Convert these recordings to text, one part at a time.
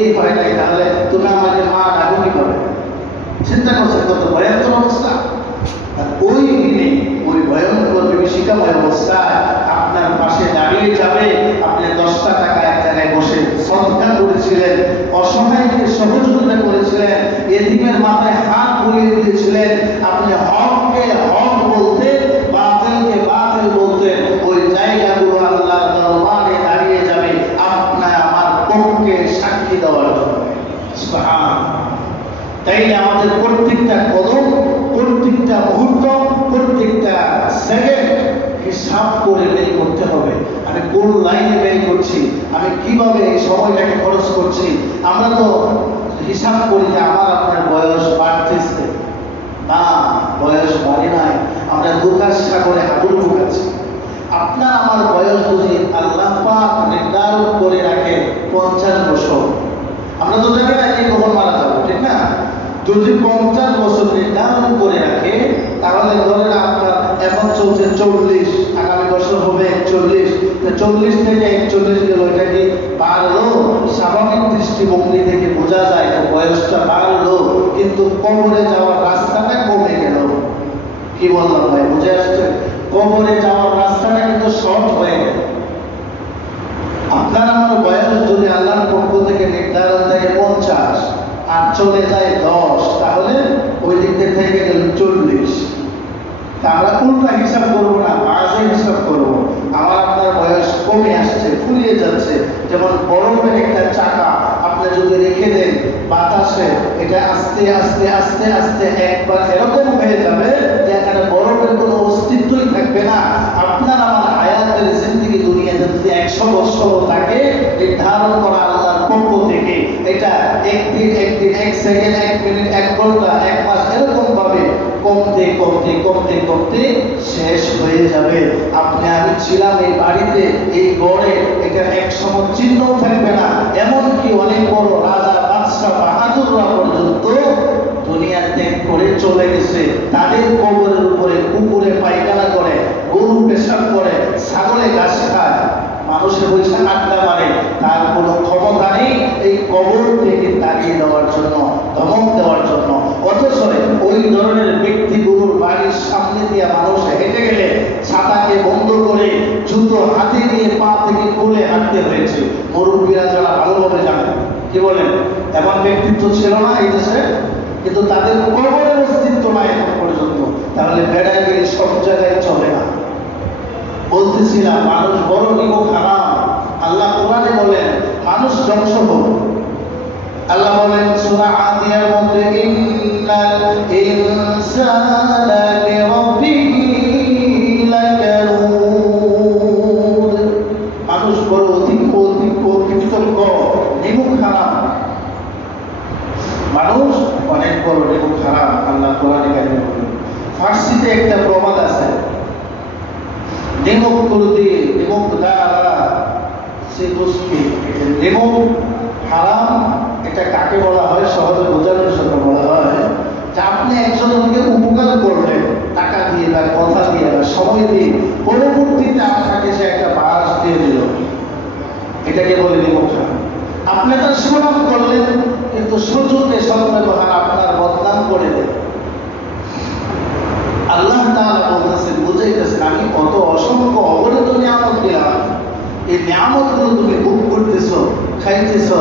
বিয়েই হয় নাই তাহলে তুমি আমাকে মা ডাকো করে। চিন্তা করছেন কত ভয়ঙ্কর অবস্থা। আর ওই দিনে ওই ভয়ঙ্কর বিভীষিকাময় অবস্থায় আপনার পাশে দাঁড়িয়ে যাবে। আপনি দশটা টাকা এক জায়গায় বসে সদকা করেছিলেন, অসহায়কে সহযোগিতা করেছিলেন এদিকের মাথায় হাত বুলিয়ে দিয়েছিলেন। আপনি হককে তাইলে আমাদের প্রত্যেকটা কদম, প্রত্যেকটা মুহূর্ত, প্রত্যেকটা সেকেন্ড হিসাব করে ব্যয় করতে হবে। আমি কোন লাইনে ব্যয় করছি? আমি কীভাবে এই সময়টাকে খরচ করছি? আমরা তো হিসাব করি যে আমার আপনার বয়স বাড়তেছে। না, বয়স বাড়ে নাই। আমরা দুর্গার সাগরে হাবুল ঢুকাচ্ছি আপনার আমার বয়স যদি আল্লাহ পাক নির্ধারণ করে রাখে পঞ্চাশ বছর আমরা তো জানি না কে কখন মারা যাব ঠিক না? যদি পঞ্চাশ বছর নির্ধারণ করে রাখে, তাহলে ধরেন আপনার এখন চলছে চল্লিশ, আগামী বছর হবে একচল্লিশ। চল্লিশ থেকে একচল্লিশ গেল, এটা কি বাড়লো? স্বাভাবিক দৃষ্টিভঙ্গি থেকে বোঝা যায় যে বয়সটা বাড়লো, কিন্তু কবরে যাওয়ার রাস্তাটা কমে গেল। কি বললাম ভাই, বুঝে আসছে কবরে যাওয়ার রাস্তাটা কিন্তু শর্ট হয়ে গেল। আপনার আমার বয়স যদি আল্লাহর পক্ষ থেকে নির্ধারণ থাকে পঞ্চাশ আর চলে যায় দশ, তাহলে ওই দিক থেকে গেল চল্লিশ। আমরা কোনটা হিসাব করব না? বাজে হিসাব করব। আমার আপনার বয়স কমে আসছে, ফুরিয়ে যাচ্ছে। যেমন বরফের একটা চাকা আপনি যদি রেখে দেন বাতাসে, এটা আস্তে আস্তে আস্তে আস্তে একবার এরকম হয়ে যাবে যে এখানে বরফের কোনো অস্তিত্বই থাকবে না। আপনার আমার আয়াতের জিন্দিগি দুনিয়াতে যদি একশো বছর থাকে, নির্ধারণ করা আল্লাহর পক্ষ থেকে, এটা একদিন একদিন, এক সেকেন্ড এক মিনিট এক ঘণ্টা, এক মাস এরকম ভাবে কমতে কমতে কমতে কমতে শেষ হয়ে যাবে। আপনি আমি ছিলাম এই বাড়িতে, এই গড়ে, এটা এক সময় চিহ্ন থাকবে না। এমনকি অনেক বড় রাজা, বাদশাহ, বাহাদুররা পর্যন্ত দুনিয়া ত্যাগ করে চলে গেছে। তাদের কবরের উপরে কুকুরে পায়খানা করে, গরু পেশাব করে, ছাগলে ঘাস খায়। মানুষের বলছে আড্ডা মারে। তার কোনো ক্ষমতা নেই এই কবর থেকে তাড়িয়ে দেওয়ার জন্য, ধমক দেওয়ার জন্য। অথচ ওই ধরনের ব্যক্তিগুলোর বাড়ির সামনে দিয়ে মানুষ হেঁটে গেলে ছাতাকে বন্ধ করে জুতো হাতে নিয়ে পা থেকে খুলে হাঁটতে হয়েছে। মুরব্বীরা যারা ভালোভাবে জানেন কি বলেন? এমন ব্যক্তিত্ব ছিল না এই দেশে, কিন্তু তাদের কবরের অস্তিত্ব নাই এখন পর্যন্ত। তাহলে বেড়ায় গেলে সব জায়গায় চলে না। বলতেছিলাম মানুষ বড় নিব খারাপ আল্লাহ কোরআনে বলেন, মানুষ ধ্বংস হোক। আল্লাহ বলেন সূরা আদিয়ার মধ্যে ইন্নাল ইনসানা মানুষ বড় অধিক অধিক কৃতজ্ঞ নিমুখ খারাপ মানুষ অনেক বড় নিমুখ খারাপ আল্লাহ কোরআনে ফার্সিতে একটা প্রবাদ আছে নিমুখ কুলতি নিমুখ দ্বারা সে দুষ্টি নিমুখ হারাম এটা কাকে বলা হয়? সহজে বোঝানোর জন্য বলা হয়। যে আপনি একজনকে উপকার করলেন টাকা দিয়ে বা কথা দিয়ে বা সময় দিয়ে পরবর্তীতে আপনাকে সে একটা বাস দিয়ে দিল। এটাকে বলে নিমুখ হারাম আপনি তার সুনাম করলেন, কিন্তু সুযোগে সদ্ব্যবহার আপনার বদনাম করে দেন আল্লাহ তাআলা বলতেছেন, বুঝাইতেছেন, আমি কত অসংখ্য অগণিত নিয়ামত দিলাম। এই নিয়ামতগুলো তুমি ভোগ করতেছো, খাইতেছো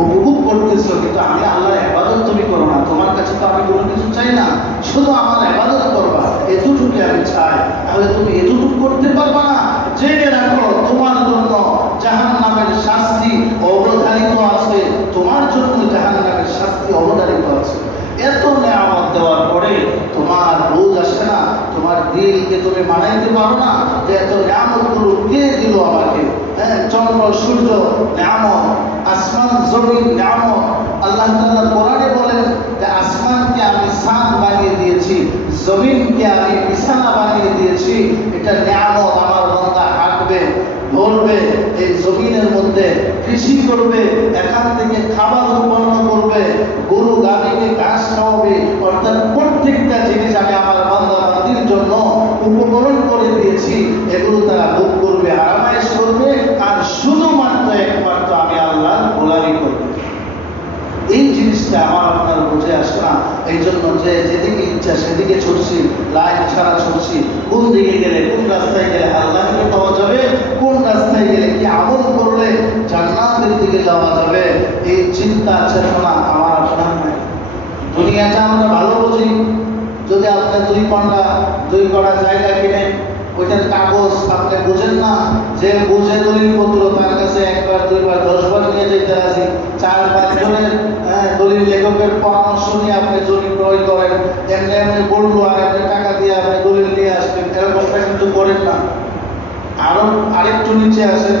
উপভোগ করতেছো, কিন্তু আমি আল্লাহর আবাদত তুমি করো না। তোমার কাছে তো আমি কোনো কিছু চাই না, শুধু আমার আবাদত করবা। এতটুকু আমি চাই। তাহলে তুমি এতটুকু করতে পারবা না জেনে রাখো। তোমার জন্য জাহান নামের শাস্তি অবধারিত আছে। তোমার জন্য জাহান নামের শাস্তি অবধারিত আছে। এত নিয়ামত দেওয়ার পরে তোমার বোঝ আসে না, তোমার দিলকে তুমি মানাইতে পারো না, যে এত নিয়ামতগুলো কে দিল আমাকে? হ্যাঁ চন্দ্র, সূর্য, নিয়ামত, আসমান। জমিন নিয়ামত আল্লাহ তাল্লাহ কোরআনে বলেন যে আসমানকে আমি সান বানিয়ে দিয়েছি, জমিনকে আমি বিছানা বানিয়ে দিয়েছি, এটা নিয়ামত আমার বন্ধা হাঁটবে, ধরবে, এই জমিনের মধ্যে কৃষি করবে, এখান থেকে খাবার উৎপন্ন করবে, গরু গাড়িকে ঘাস খাওয়াবে, অর্থাৎ জিনিসটা আমার আপনার বুঝে আসে না। এই জন্য যে যেদিকে ইচ্ছা সেদিকে ছুটছি লাইন ছাড়া ছুটছি কোন দিকে গেলে কোন রাস্তায় গেলে আল্লাহকে পাওয়া যাবে? কোন রাস্তায় গেলে কি আমল করলে জান্নাতের দিকে যাওয়া যাবে? এই চিন্তা, চেতনা আমার আপনার নাই। দুনিয়াটা আমরা ভালো বুঝি। যদি আপনি দুই কন্ডা দুই কড়া জায়গা কিনেন ওইটার কাগজ আপনি বুঝেন না, যে বুঝে দলিল পত্র তার কাছে একবার, দুইবার, দশবার নিয়ে যেতে রাজি, চারবার ধরে হ্যাঁ, দলিল পরামর্শ নিয়ে আপনি জমি ক্রয় করেন এমনি এমনি বলল, আর টাকা দিয়ে আপনি দলিল নিয়ে আসবেন এরকমটা কিন্তু করেন না। আরও আরেকটু নিচে আছে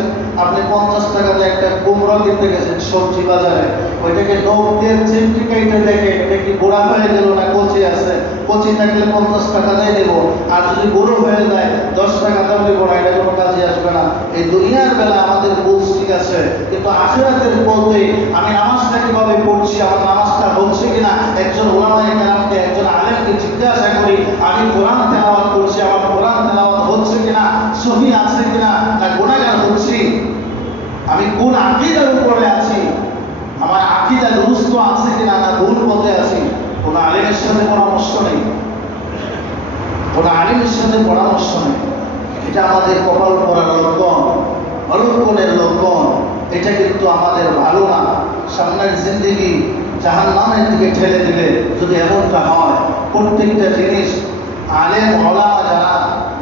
আপনি পঞ্চাশ টাকাতে একটা কোমরা কিনতে গেছেন, সবজি বাজারে। ওইটাকে নখ দিয়ে চিমটি কাইটে দেখে এটা কি গোড়া হয়ে গেল না কচি আছে। কচি থাকলে পঞ্চাশ টাকা দিয়ে দেবো। আর যদি বুড়ো হয়ে যায়, দশ টাকা দেবো না, এটা কোনো কাজে আসবে না। এই দুনিয়ার বেলা আমাদের বুঝ ঠিক আছে, কিন্তু আখেরাতের বলতে আমি নামাজটা কীভাবে পড়ছি, আমার নামাজটা হচ্ছে কিনা, একজন ওলামাই কেরামকে, একজন আলেমকে জিজ্ঞাসা করি, আমি কোরআন তেলাওয়াত করছি, আমার কোরআন তেলাওয়াত হচ্ছে কিনা, সহি আছে কিনা, না গুণাগার হচ্ছি? আমি কোন আকিদার উপরে আছি? আমার আকিদা দুরুস্ত আছে কিনা না ভুল পথে আছি, কোন আলিমের সাথে পরামর্শ নেই। কোন আলিমের সাথে পরামর্শ নেই। এটা আমাদের কপাল পড়ার লক্ষণ, অলক্ষণের লক্ষণ। এটা কিন্তু আমাদের ভালো না। সামনের জিন্দিগি জাহান নামের দিকে ঠেলে দিলে যদি এমনটা হয়, প্রত্যেকটা জিনিস আলেম, ওলামা যারা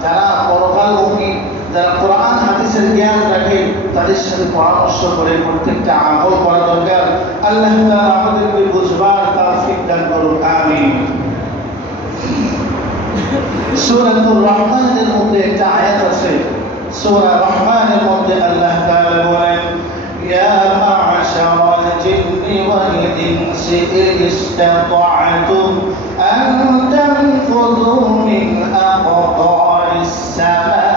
যারা পরকালমুখী, যারা কোরআন হাদিসের জ্ঞান রাখে তাদের সাথে পরামর্শ করে প্রত্যেকটা আমল করা দরকার আল্লাহ তাআলা আমাদেরকে বুঝবার তাওফিক দান করুন আমিন সূরাতুর রহমানের মধ্যে একটা আয়াত আছে সূরা রহমানের মধ্যে আল্লাহ তাআলা বলেন ইয়া মা'শারাল জিন্নি ওয়াল ইনসি ইন ইসতাতা'তুম আন তানফুযু মিন আকতারিস সামাওয়াতি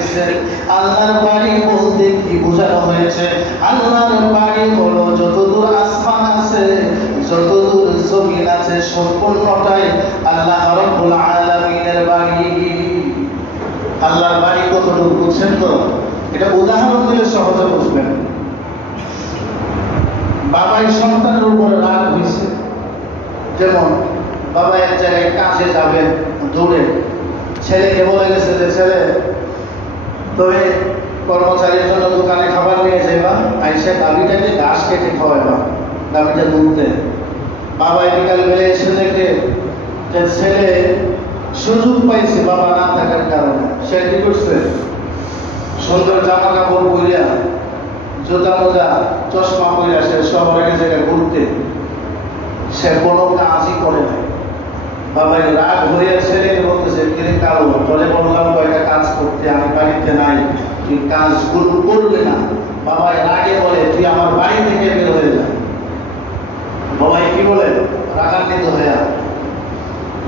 লিখছেন আল্লাহর বাড়ি বলতে কি বোঝানো হয়েছে? আল্লাহর বাড়ি হলো যতদূর আসমান আছে, যতদূর জমিন আছে, সম্পূর্ণটাই আল্লাহ রাব্বুল আলামিনের বাড়ি আল্লাহর বাড়ি কতটুকু বুঝছেন তো? এটা উদাহরণ দিলে সহজে বুঝবেন। বাবাই সন্তানের উপরে রাগ হয়েছে। যেমন, বাবা এক জায়গায় কাজে যাবেন দৌড়ে ছেলেকে বলে গেছে যে, ছেলে তবে কর্মচারীর জন্য দোকানে খাবার নিয়ে যাইবা আইসা দাবিটাকে ঘাস কেটে খাওয়াইবা দাবিটা দুলতে বাবা বিকাল বেলে এসে দেখে যে ছেলে সুযোগ পাইছে বাবা না থাকার কারণে। সে কি করছে? সুন্দর জামা কাপড় পরিয়া, জুতা মোজা, চশমা পরিয়া সে শহরে গেছে ঘুরতে, সে কোনো কাজই করে নাই। বাবাই রাগ হয়ে ছেলেকে বলতেছে, কিরে কালো বলে বললাম কয়েকটা কাজ করতে, আমি বাড়িতে নাই, তুই কাজগুলো করলে না। বাবাই রাগে বলে, তুই আমার বাড়ি থেকে বের হয়ে যা। বাবাই কি বলে? রাগান্বিত হয়ে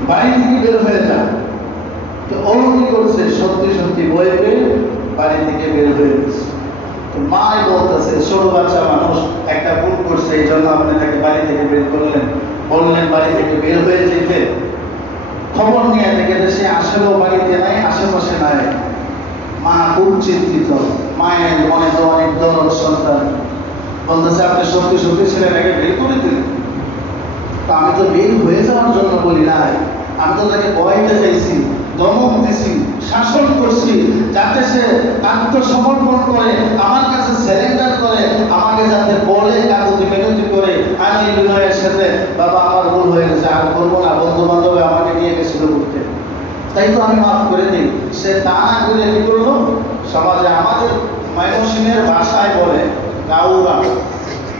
বাড়ি থেকে বের হয়ে যা। তো ও কি করছে? সত্যি সত্যি বয়ে পেয়ে বাড়ি থেকে বের হয়ে গেছে। তো মাই বলতেছে, ছোট বাচ্চা মানুষ, একটা ভুল করছে, এই জন্য আপনি তাকে বাড়ি থেকে বের করলেন। বললেন, বাড়ি থেকে বের হয়ে যেতে খবর নিয়ে দেখে সে আসলেও বাড়িতে নাই, আশেপাশে নাই। মা খুব চিন্তিত। মায়ের মনে তো অনেক দরদ, সন্তান। বলতেছে, আপনি সত্যি সত্যি ছেলেটাকে বের করে দিলেন তা আমি তো বের হয়ে যাওয়ার জন্য বলি নাই। আমি তো তাকে বয়াইতে চাইছি দমক দিছি শাসন করছি যাতে সে আত্মসমর্পণ করে, আমার কাছে স্যারেন্ডার করে, আমাকে যাতে বলে কাকুতি মেনতি করে, আমি বিনয়ের সাথে, বাবা, আমার ভুল হয়ে গেছে, আর করব না বন্ধু বান্ধবে আমাকে নিয়ে গেছিল ঘুরতে। তাই তো আমি মাফ করে দিই। সে তা না করে কি করল? সমাজে আমাদের ময়মনসিংহের ভাষায় বলে গাউরা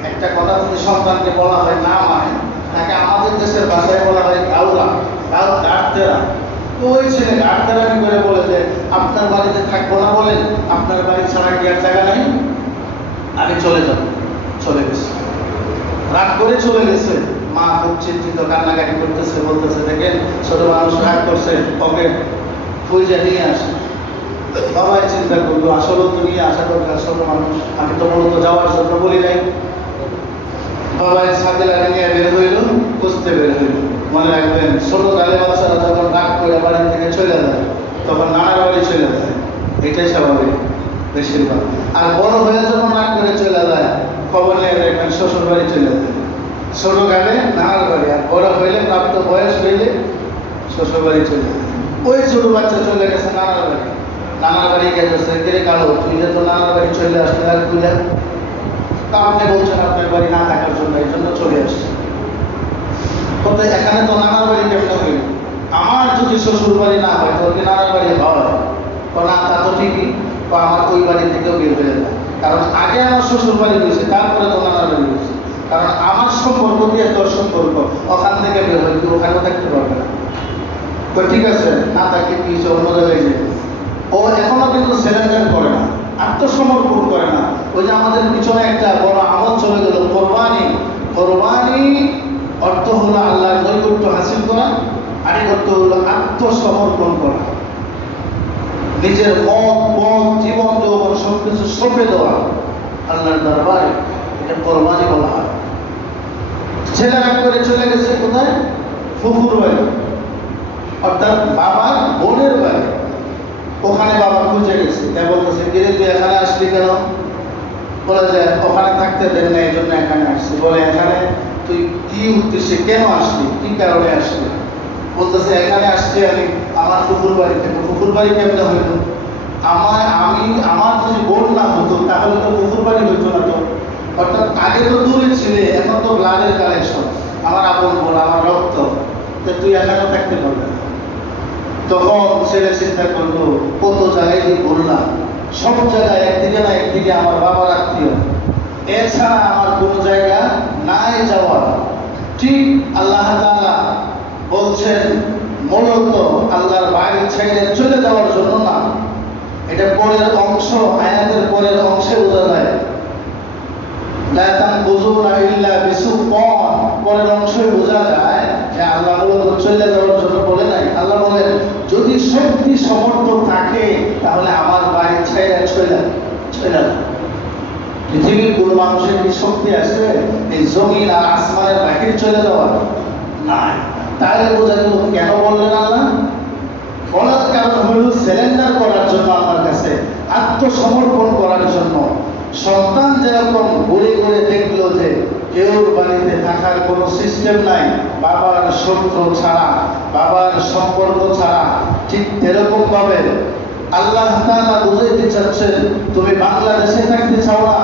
একটা কথা যদি সন্তানকে বলা হয়, না মানে তাকে আমাদের দেশের ভাষায় বলা হয় গাউরা গাউ ডাক্তেরা ওই ছেলে আটকারামি করে বলে যে আপনার বাড়িতে থাকব না বলেন আপনার বাড়ি ছাড়া কি আর জায়গা নাই? আমি চলে যাব, চলে গেছে। রাগ করে চলে গেছে। মা খুব চিন্তিত, কান্নাকাটি করতেছে, বলতেছে, দেখেন, ছোট মানুষ রাগ করছে, ওকে খুঁজে নিয়ে আসে। বাবাই চিন্তা করল, আসলেও তো নিয়ে আসা দরকার ছোট মানুষ, আমি তো মূলত যাওয়ার জন্য বলি নাই। বাবাই সাথে নিয়ে বের হইল, খুঁজতে বের হইল। মনে রাখবেন, ছোট কালে বাচ্চারা যখন রাগ করে বাড়ি থেকে চলে যায়, তখন নানার বাড়ি চলে যায়। এটাই স্বাভাবিক, বেশিরভাগ। আর বড় হয়ে যখন রাগ করে চলে যায়, খবর নিয়ে দেখবেন শ্বশুর বাড়ি চলে যায়। ছোট কালে নানার বাড়ি, আর বড় হইলে প্রাপ্ত বয়স হইলে শ্বশুর বাড়ি চলে যায়। ওই ছোট বাচ্চা চলে গেছে নানার বাড়ি। নানার বাড়ি গেছে কিরে কালো, তুই তো নানার বাড়ি চলে আসলে, আর তুই। তা আপনি বলছেন আপনার বাড়ি না থাকার জন্য, এই জন্য চলে আসছে। তবে এখানে তো নানার বাড়ি কেমন হইল আমার যদি শ্বশুর বাড়ি না হয়, তোর নানার বাড়ি হয়? তো না, তা তো ঠিকই। তো আমার ওই বাড়ি থেকেও বের হয়ে যায়। কারণ আগে আমার শ্বশুর বাড়ি রয়েছে, তারপরে তো নানার বাড়ি রয়েছে। কারণ আমার সম্পর্ক দিয়ে তোর সম্পর্ক, ওখান থেকে বের হয়ে তুই ওখানেও থাকতে পারবে না। তো ঠিক আছে না থাকলে কি অন্য জায়গায় যাবে ও এখনও কিন্তু সিলিন্ডার করে না, আত্মসমর্পণ করে না। ওই যে আমাদের পিছনে একটা বড় আমল চলে গেল, কোরবানি। কোরবানি অর্থ হলো আল্লাহর নৈকট্য হাসিল করা আরেক অর্থ হলো আত্মসমর্পণ করা। নিজের মত মত জীবন, যৌবন সব কিছু সঁপে দেওয়া আল্লাহর দরবারে, এটা কোরবানি বলা হয়। ছেলে রাগ করে চলে গেছে কোথায়? ফুফুর বাড়ি। অর্থাৎ বাবার বোনের বাড়ি। ওখানে বাবা খুঁজে গেছে। তাই বলতেছে, কিরে, তুই এখানে আসলি কেন? বলে যে, ওখানে থাকতে দেন না এই জন্য এখানে আসছি। বলে, এখানে কি উদ্দেশ্যে কেন আসলি? কি কারণে আসলি? বলতেছে, এখানে আসছি আমি আমার বাড়ি থেকে ফুফুর বাড়ি কেমনে হইল? আমার, আমি, আমার যদি বোন না হতো, তাহলে তো ফুফুর বাড়ি হইতো না তো। অর্থাৎ আগে তো দূরে ছিলে, এখন তো ব্লাডের কালেকশন আমার আপন বোন, আমার রক্ত। তো তুই এখানেও থাকতে পারবে না। তখন ছেলে চিন্তা করল, কত জায়গায় দিয়ে ঘুরলাম সব জায়গায় একদিকে না একদিকে আমার বাবার আত্মীয়। এছাড়া আমার কোনো জায়গা নাই যাওয়া ঠিক আল্লাহ তাআলা বলছেন, মূলত আল্লাহর বাড়ি ছেড়ে চলে যাওয়ার জন্য না। এটা পরের অংশ, আয়াতের পরের অংশে বোঝা যায়। লা তানকুজুনা ইল্লা বিসুলতান। পরের অংশে বোঝা যায় যে আল্লাহ চলে যাওয়ার জন্য বলে নাই। আল্লাহ বলেন, যদি শক্তি সমর্থ থাকে, তাহলে আমার বাড়ি ছেড়ে চলে চলে যা। পৃথিবীর কোনো মানুষের কি শক্তি আছে? এই জমিন আর আসমানের বাহির চলে যাওয়ার? নাই। তাহলে বোঝা গেল কেন বললেন আল্লাহ? বলার কারণ হলো সিলিন্ডার করার জন্য আমার কাছে আত্মসমর্পণ করার জন্য। সন্তান যেরকম ঘুরে ঘুরে দেখল যে কেউ বাড়িতে থাকার কোনো সিস্টেম নাই, বাবার শত্রু ছাড়া, বাবার সম্পর্ক ছাড়া, ঠিক এরকম ভাবে আল্লাহ তাআলা বুঝাইতে চাচ্ছেন, তুমি বাংলাদেশে থাকতে চাও না,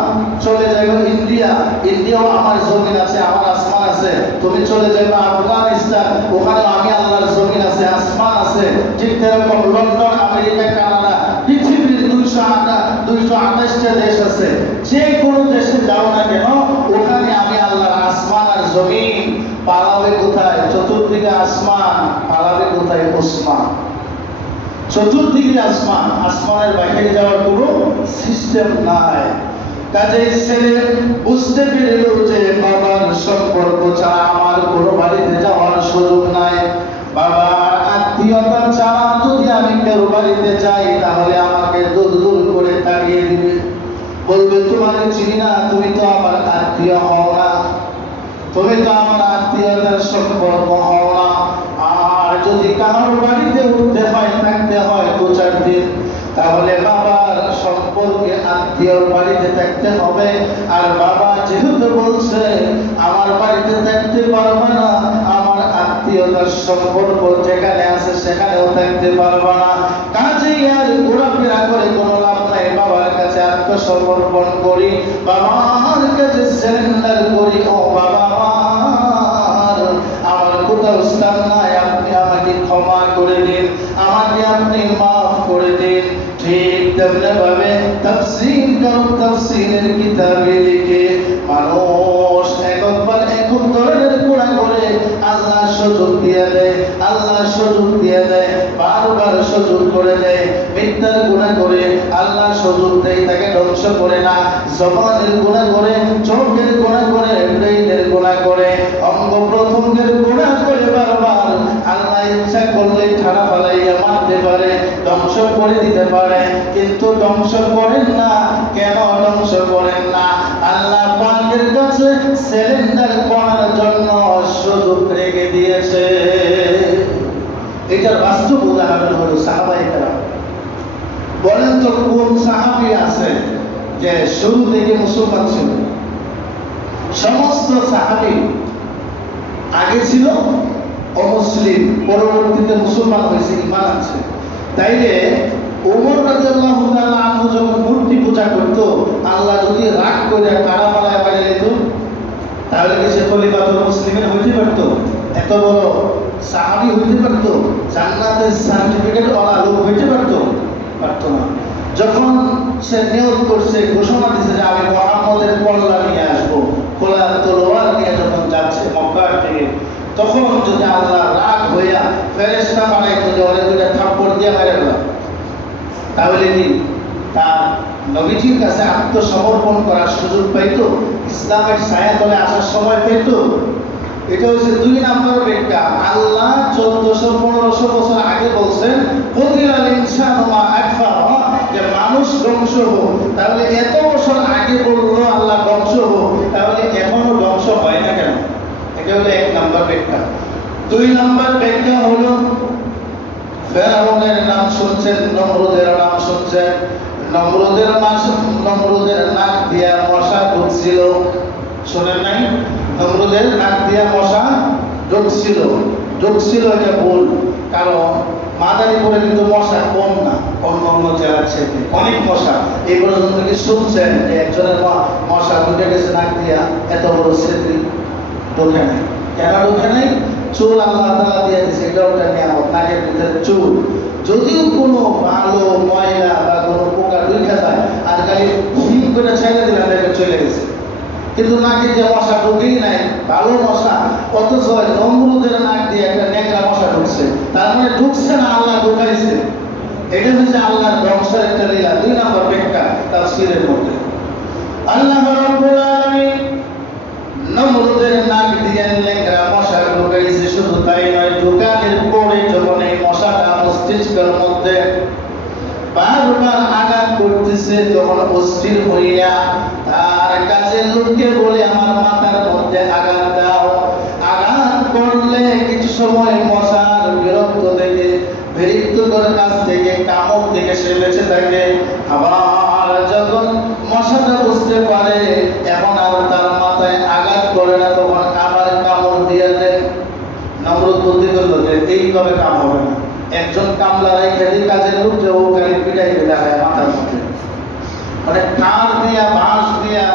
চলে যাবে ইন্ডিয়া। ইন্ডিয়াও আমার জমিন আছে, আমার আসমান আছে। তুমি চলে যাবে আফগানিস্তান ওখানে আমি আল্লাহর জমিন আছে, আসমান আছে। ঠিক তেরকম লন্ডন, আমেরিকা, কানাডা, পৃথিবীর দুইশো আটা, দুইশো আঠাশটা দেশ আছে। যে কোনো দেশে যাও না কেন, ওখানে আমি আল্লাহর আসমান আর জমিন। পালাবে কোথায়? চতুর্দিকে আসমান, পালাবে কোথায়? ওসমান। চতুর্দিকে আসমান, আসমানের বাইরে যাওয়ার কোনো সিস্টেম নাই। কাজে ছেলে বুঝতে পেরেল যে বাবার সম্পর্ক ছাড়া আমার কোনো বাড়িতে যাওয়ার সুযোগ নাই। বাবার আত্মীয়তা ছাড়া যদি আমি কেউ বাড়িতে যাই, তাহলে আমাকে দূর দূর করে তাড়িয়ে দিবে। বলবে, তোমাকে চিনি না, তুমি তো আমার আত্মীয় হও না। তুমি তো আমার আত্মীয়তার সম্পর্ক হও না। যদি কারোর বাড়িতে উঠতে হয়, থাকতে হয় দু চার দিন, তাহলে বাবার সম্পর্কে আত্মীয়র বাড়িতে থাকতে হবে। আর বাবা যেহেতু বলছে, আমার বাড়িতে থাকতে পারবে না, আমার আত্মীয়তার সম্পর্ক যেখানে আছে সেখানেও থাকতে পারবে না। কাজেই আর ঘোরাফেরা করে কোনো লাভ নাই। বাবার কাছে আত্মসমর্পণ করি বাবার কাছে সারেন্ডার করি, ও বাবা আমার আল্লাহ সুযোগ দিয়ে আল্লাহ সুযোগ করে দেয়। মিথ্যার গুণা করে করে না। জবানের গুণা করে, চোখের গুণা করে, ব্রেইনের গুণা করে। অঙ্গ প্রথমের গুণা ইচ্ছা করলে ঠাড়া ফালাইয়া মারতে পারে, ধ্বংস করে দিতে পারে। কিন্তু ধ্বংস করেন না, কেন ধ্বংস করেন না? আল্লাহ পাকের কাছে সিলিন্ডার করার জন্য সুযোগ রেখে দিয়েছে। এটার বাস্তব উদাহরণ হলো সাহাবাই কেরাম। বলেন তো, কোন সাহাবি আছে যে শুরু থেকে মুসলমান ছিল? সমস্ত সাহাবি আগে ছিল? অমুসলিম, পরবর্তীতে মুসলমান হয়েছে ইমান আছে তাইলে ওমর আনহু যখন মূর্তি পূজা করতো, আল্লাহ যদি রাগ করে কারা পালায় বাইরে যেত তাহলে কি সে খলিফাতুল মুসলিমের হইতে পারতো? এত বড় সাহাবি হইতে পারতো? জান্নাতের সার্টিফিকেট ওলা লোক হইতে পারতো? পারতো না। যখন সে নিয়োগ করছে, ঘোষণা দিছে যে আমি মোহাম্মদের কল্লা নিয়ে আসব খোলা তলোয়ার নিয়ে যখন যাচ্ছে যদি আল্লাহ রাগ হইয়া ফেরেস্তা বানাইতো যে ওরে দুইটা থাপ্পড় দিয়ে মেরে তাহলে কি? তার নবীজির কাছে আত্মসমর্পণ করার সুযোগ পাইতো, ইসলামের ছায়া তলে আসার সময় পেত এটা হচ্ছে দুই নাম্বার ব্যাখ্যা। আল্লাহ চোদ্দশো পনেরোশো বছর আগে বলছেন প্রতিলাল ইনসান মা আকফা যে মানুষ ধ্বংস হোক। তাহলে এত বছর আগে বলল আল্লাহ ধ্বংস হোক, তাহলে এখনও ধ্বংস হয় না কেন? এটা হলো এক নাম্বার ব্যাখ্যা। দুই নাম্বার ব্যাখ্যা হলো ফেরাউনের নাম শুনছেন, নমরুদের নাম শুনছেন। নমরুদের মাস, নমরুদের নাক দিয়া মশা ঢুকছিল। শোনেন নাই? নমরুদের নাক দিয়া মশা ঢুকছিল। ঢুকছিল এটা ভুল, কারণ মাদারীপুরে কিন্তু মশা কম না অন্য অন্য জেলার থেকে অনেক মশা। এই পর্যন্ত কি শুনছেন যে একজনের মশা ঢুকে গেছে নাক দিয়া? এত বড় স্মৃতি ঢোকে নাই। কেন ঢোকে নাই? চুল আল্লাহ তালা দিয়ে দিছে এটা ওটা নিয়ামত, নাকের ভিতরে চুল। যদিও কোনো ভালো ময়লা বা কোনো পোকা ঢুকে যায় আর খালি ফিল করে ছেড়ে দিলে দেখে চলে গেছে। কিন্তু নাকে যে মশা ঢুকেই নাই, ভালো মশা, অথচ নমরুদের নাক দিয়ে একটা নেকড়া মশা ঢুকছে। তার মানে ঢুকছে না, আল্লাহ ঢুকাইছে। এটা হচ্ছে আল্লাহর ধ্বংসের একটা লীলা, দুই নম্বর ব্যাখ্যা সিরের মধ্যে। আল্লাহ রাব্বুল আলামিন নমরুদের নাক দিয়ে লেঙ্গা মশা ঢুকাইছে শুধু তাই নয় ঢুকানের পরে যখন এই মশাটা মস্তিষ্কের মধ্যে বারবার আঘাত করতেছে, তখন অস্থির হইয়া তার কাছে লোককে বলে, আমার মাথার মধ্যে আঘাত দাও। আঘাত করলে কিছু সময় মশার বিরক্ত থেকে বিরক্তকর কাছ থেকে, কামড় থেকে সে বেঁচে থাকে। আবার যখন মশাটা বুঝতে পারে এখন আর তার মাথায় আঘাত করে না তখন আবার কামড় দিয়ে দেয় নমরুদ বুদ্ধি করল যে এইভাবে কাম হবে না। একজন কামলা রেখে দিই কাজের লোক যে ও খালি পিটাই দিলে হয় মাথার মধ্যে। মানে কার দিয়া, বাঁশ দিয়া,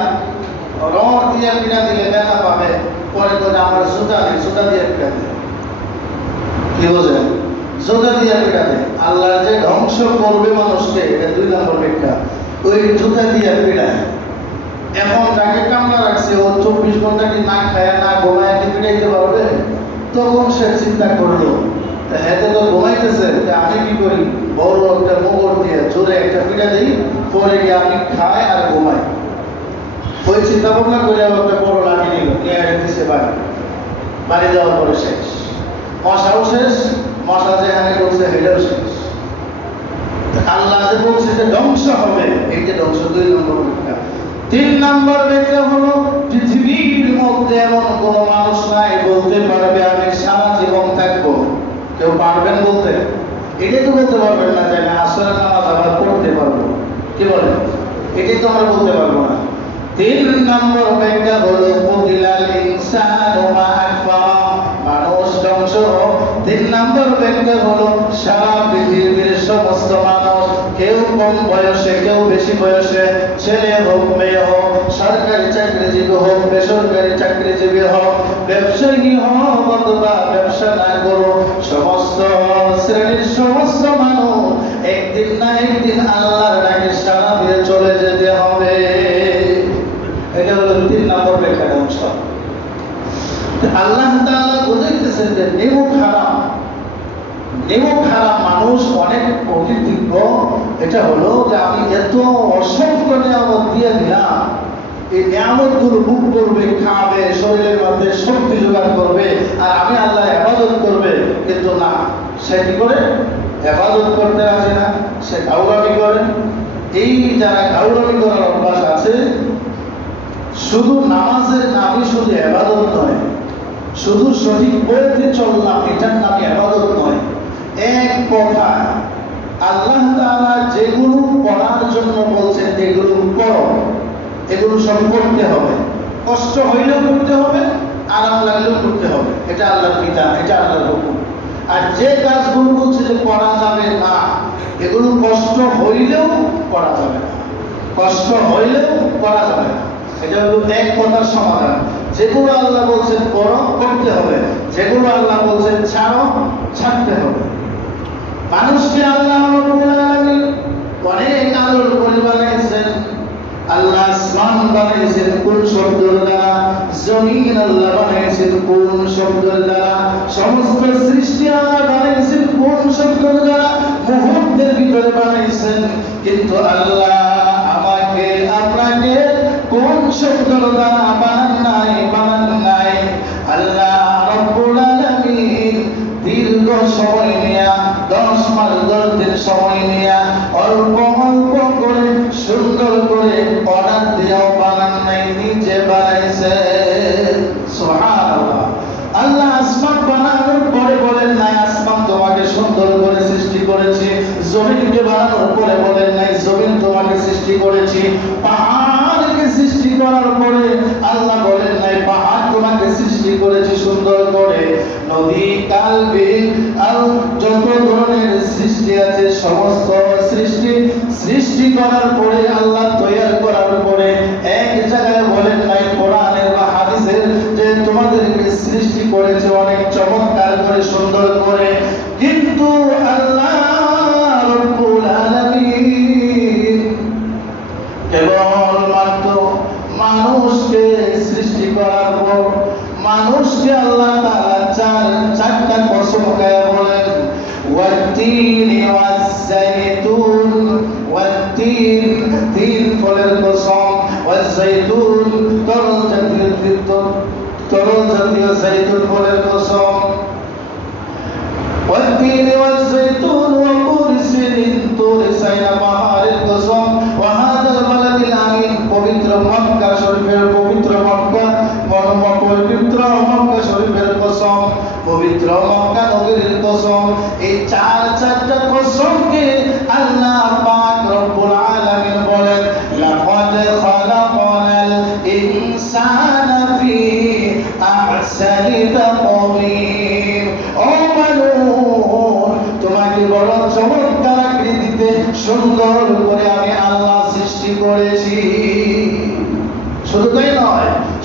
রড দিয়া পিটা দিলে ব্যথা পাবে, পরে তো আমার সুতা নেই সুতা দিয়ে পিটা দেয় কি বোঝেন জুতা দিয়ে পিটা দেয় আল্লাহ যে ধ্বংস করবে মানুষকে, এটা দুই নম্বর ব্যাখ্যা। ওই জুতা দিয়ে পিটায়। এখন যাকে কামলা রাখছে, ও চব্বিশ ঘণ্টা কি না খায়, না ঘুমায়, কি পিটাইতে পারবে? তখন সে চিন্তা করল হেতে তো ঘুমাইতেছে আমি কি করি? বড় একটা মোগর দিয়ে জোরে একটা পিঠা দিই, পরে গিয়ে আমি খাই আর ঘুমাই। ওই চিন্তা ভাবনা করে আবার একটা বড় লাঠি নিল, নিয়ে বাড়ি। বাড়ি যাওয়ার পরে শেষ। মশাও শেষ, মশা যেখানে করছে হেলেও শেষ। আল্লাহ যে বলছে যে ধ্বংস হবে, এই যে ধ্বংস দুই নম্বর তিন নম্বর ব্যাখ্যা হলো, পৃথিবীর মধ্যে এমন কোনো মানুষ নাই, বলতে পারবে আমি সারা জীবন থাকব। কেউ পারবেন বলতে? এটাই তো বলতে পারবেন না যে আমি আসলে নামাজ আবার পড়তে পারব। কি বলেন? এটাই তো আমরা বলতে পারব না। তিন নম্বর ব্যাখ্যা হলো কুতিলাল ইনসানু মা মানুষ ধ্বংস তিন নম্বর ব্যাখ্যা হলো, সারা পৃথিবীর সমস্ত মানুষ কেউ কম বয়সে, কেউ বেশি বয়সে, ছেলে হোক, মেয়ে হোক, সরকারি চাকরিজীবী হোক, বেসরকারি চাকরিজীবী হোক, ব্যবসায়ী হোক অথবা ব্যবসা না করো সমস্ত শ্রেণির সমস্ত মানুষ একদিন না একদিন আল্লাহর ডাকে সারা দিয়ে চলে যেতে হবে। এটা হলো তিন নম্বর ব্যাখ্যা অংশ আল্লাহ তাআলা বুঝাইতেছেন যে নিমুখ খারাপ নিয়ম খারাপ মানুষ অনেক অকৃতজ্ঞ এটা হলো যে আমি এত অসংখ্য নিয়ামত দিয়ে দিলাম। এই নিয়ামতগুলো বুক করবে, খাবে, শরীরের মধ্যে শক্তি জোগাড় করবে, আর আমি আল্লাহ হেফাজত করবে। কিন্তু না, সে কি করে? হেফাজত করতে আসে না, সে গাউরামি করে। এই যারা গাউরামি করার অভ্যাস আছে, শুধু নামাজের নামই শুধু হেফাজত নয়, শুধু সঠিক পথে চললাম এটার নামে আবাদত নয়। এক কথা আল্লাহ তাআলা যেগুলো করার জন্য বলছেন, এগুলো করো এগুলো সব করতে হবে। কষ্ট হইলেও করতে হবে, আরাম লাগলেও করতে হবে। এটা আল্লাহর বিধান এটা আল্লাহর হুকুম। আর যে কাজগুলো বলছে যে করা যাবে না, এগুলো কষ্ট হইলেও করা যাবে না। কষ্ট হইলেও করা যাবে না। এটা হলো এক কথার সমাধান। যেগুলো আল্লাহ বলছেন করো করতে হবে। যেগুলো আল্লাহ বলছেন ছাড়ো, ছাড়তে হবে। মানুষকে আল্লাহ অনেক আলোর করে বানিয়েছেন। আল্লাহ আসমান বানিয়েছেন কোন শব্দের দ্বারা, জমিন আল্লাহ বানিয়েছেন কোন শব্দের দ্বারা, সমস্ত সৃষ্টি আল্লাহ বানিয়েছেন কোন শব্দের দ্বারা, মুহূর্তের ভিতরে বানিয়েছেন। কিন্তু আল্লাহ আমাকে, আপনাকে কোন শব্দের দ্বারা বানান করেছি, পাহাড়কে সৃষ্টি করার পরে আল্লাহ বলেন নাই পাহাড় তোমাকে সৃষ্টি করেছি সুন্দর করে। নদী, কাল আর যত ধরনের সৃষ্টি আছে, সমস্ত সৃষ্টি সৃষ্টি করার পরে আল্লাহ তৈরি করার পরে এক জায়গায় বলেন নাই কোরআনের বা হাদিসের যে তোমাদেরকে সৃষ্টি করেছে অনেক চমৎকার করে সুন্দর করে কিন্তু আল্লাহ রব্বুল আলামিন কেবলমাত্র মানুষকে সৃষ্টি করার পর মানুষকে আল্লাহ তাআলা চার চারটা কসম খায় বলেন ওয়াত্তিন ওয়াজ্জাইতুন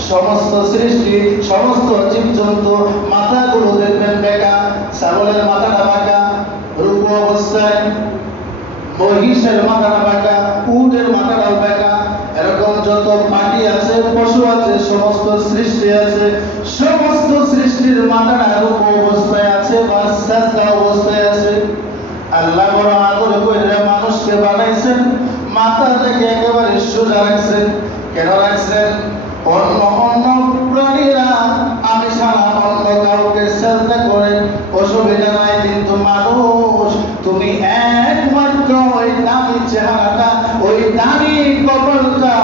সমস্ত সৃষ্টি, সমস্ত জীবজন্তু, মাথাগুলো দেখবেন বেকা, ছাগলের মাথাটা বাঁকা, রূপ অবস্থায় মহিষের মাথাটা বাঁকা, উটের মাথাটাও বাঁকা। এরকম যত পাখি আছে, পশু আছে, সমস্ত সৃষ্টি আছে, সমস্ত সৃষ্টির মাথাটা রূপ অবস্থায় আছে বা সাজদা অবস্থায় আছে। আল্লাহ বড় আদর করে মানুষকে বানাইছেন, মাথা থেকে একেবারে সোজা রাখছেন। কেন রাখছেন? দামি চেহারাটা, ওই দামি কপালটা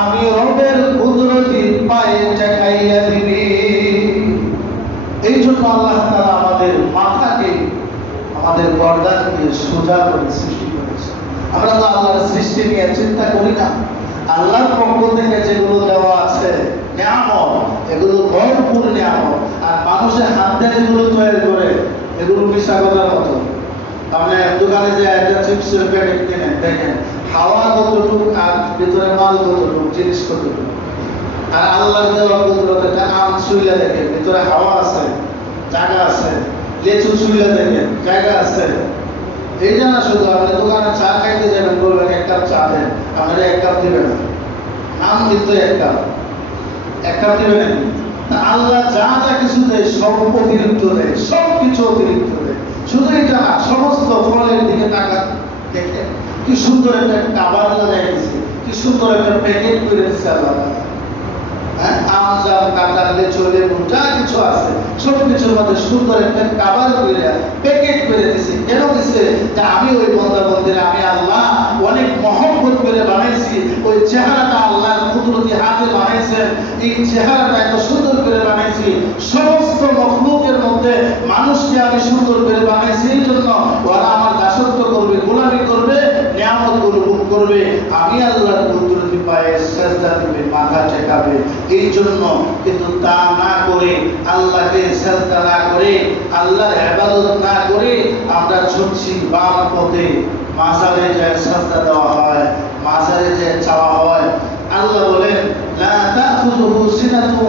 আমি রবের কুদরতি পায়ে টেকাইয়া দিবি এই জন্য আল্লাহ তাআলা আমাদের মাথাকে, আমাদের গর্দানকে সোজা করে সৃষ্টি করেছে। আমরা তো আল্লাহর সৃষ্টি নিয়ে চিন্তা করি না। আল্লাহর পক্ষ থেকে যেগুলো দেওয়া আছে, নিয়ামত, এগুলো ভরপুর নিয়ামত। আর মানুষের হাত দিয়ে যেগুলো তৈরি করে, এগুলো মিশা মতো। তাহলে দোকানে যে একটা চিপসের প্যাকেট কিনে দেখেন, হাওয়া কতটুকু আর ভিতরে মাল কতটুকু, জিনিস কতটুকু। আর আল্লাহর দেওয়া কুদরত একটা আম শুইলে দেখেন, ভিতরে হাওয়া আছে, জায়গা আছে, লেচু শুইলে দেখেন, জায়গা আছে। এইটা না শুধু আপনি দোকানে চা খাইতে যাবেন, বলবেন, এক কাপ চা দেন। আপনারা এক কাপ দিবেন আম কিন্তু এক কাপ। এক কাপ দিবেন? আল্লাহ যা যা কিছু দেয়, সব অতিরিক্ত দেয়, সব কিছু অতিরিক্ত দেয়। শুধু এটা সমস্ত ফলের দিকে টাকা দেখে কি সুন্দর একটা কাবার দেখেছে কি সুন্দর একটা প্যাকেট করে দিচ্ছে আল্লাহ। হ্যাঁ আম, জাম, কাঁঠাল লেচু লেবু যা কিছু আছে। সব কিছুর মধ্যে সুন্দর একটা কাবার করে প্যাকেট করে দিছে। কেন দিছে? যে আমি ওই বন্দা বন্দিরে আমি আল্লাহ অনেক মহব্বত করে বানাইছি। ওই চেহারাটা আল্লাহর কুদরতি হাতে বানাইছেন। এই চেহারাটা এত সুন্দর করে বানাইছি। সমস্ত মখলুকের মধ্যে মানুষকে আমি সুন্দর করে বানাইছি। এই জন্য ওরা আমার দাসত্ব করবে, গোলামি করবে, নিয়ামতগুলো করবে। আমি আল্লাহর কুদরতি পায়ে সেজদা মাথা এই জন্য কিন্তু তা না করে, আল্লাহকে সেজদা না করে, আল্লাহর না করে আমরা ছুটছি বাম পথে। সেজদা দেওয়া হয় চাওয়া হয়। আল্লাহ বলেন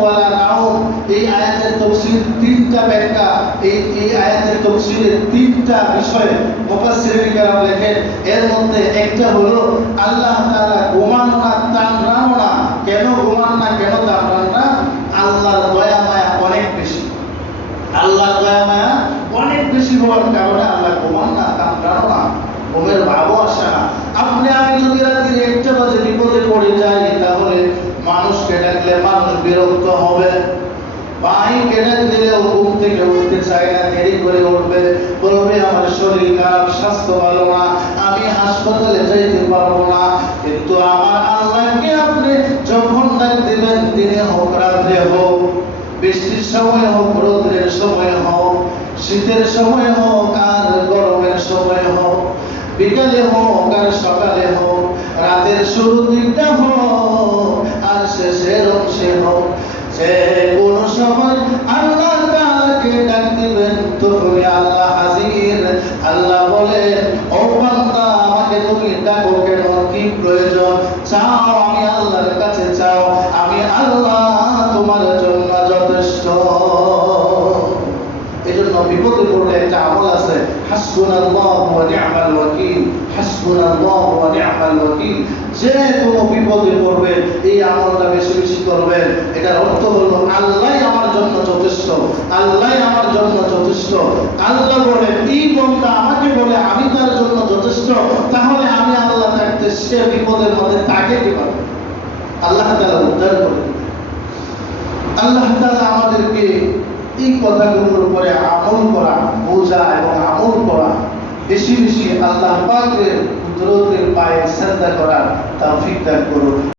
ওয়ালা এই আয়াতের তিনটা ব্যাখ্যা। এই এই আয়াতের তিনটা বিষয় মুফাসসিরিন লেখেন। এর মধ্যে একটা হলো, আল্লাহ তাআলা ঘুমানো না তামরানো না কেন ঘুমান না কেন তামরান না আল্লাহর দয়া মায়া অনেক বেশি আল্লাহর দয়া মায়া অনেক বেশি হওয়ার কারণে আল্লাহ ঘুমান না তামরানো না ঘুমের ভাবও আসে না আপনি আমি যদি রাত্রি একটা বাজে বিপদে পড়ে যাই তাহলে মানুষকে ডাকলে মানুষ বিরক্ত হবে ডাক দিলেও ঘুম থেকে উঠতে চায় না, দেরি করে উঠবে। বলবে, আমার শরীর খারাপ, স্বাস্থ্য ভালো না, আমি হাসপাতালে যাইতে পারব না। কিন্তু আমার আল্লাহকে আপনি যখন ডাক দিবেন, দিনে হোক, রাত্রে হোক, বৃষ্টির সময় হোক রোদ্রের সময় হোক, শীতের সময় হোক, আর গরমের সময় হোক, বিকালে হোক, আর সকালে হোক, রাতের শুরু দিকটা হোক, আর শেষের অংশে হোক, যে কোনো সময় দিবেন তখনই আল্লাহ হাজির। আল্লাহ ও বান্দা, আমাকে তুমি ডাকো কেন কি প্রয়োজন। চাও আমি আল্লাহর কাছে চাও, আমি আল্লাহ তোমার জন্য যথেষ্ট। এজন্য বিপদে পড়লে একটা আমল আছে, হাসবুনাল্লাহু ওয়া নি'মাল ওয়াকিল। হাসবুনাল্লাহু ওয়া নি'মাল ওয়াকিল। যে কোনো বিপদে পড়বে, এই আমলটা বেশি বেশি করবেন। এটার অর্থ হলো, আল্লাহই জন্য যথেষ্ট। আল্লাহই আমার জন্য যথেষ্ট। আল্লাহ বলে এই বন্ধা আমাকে বলে আমি তার জন্য যথেষ্ট, তাহলে আমি আল্লাহ থাকতে সে বিপদের মধ্যে তাকে পাবে আল্লাহ তাআলা উদ্ধার করে আল্লাহ তাআলা আমাদেরকে এই কথাগুলোর উপরে আমল করা, বোঝা এবং আমল করা, বেশি বেশি আল্লাহ পাকের কুদরতের পায়ে শ্রদ্ধা করার তৌফিক দান করুন।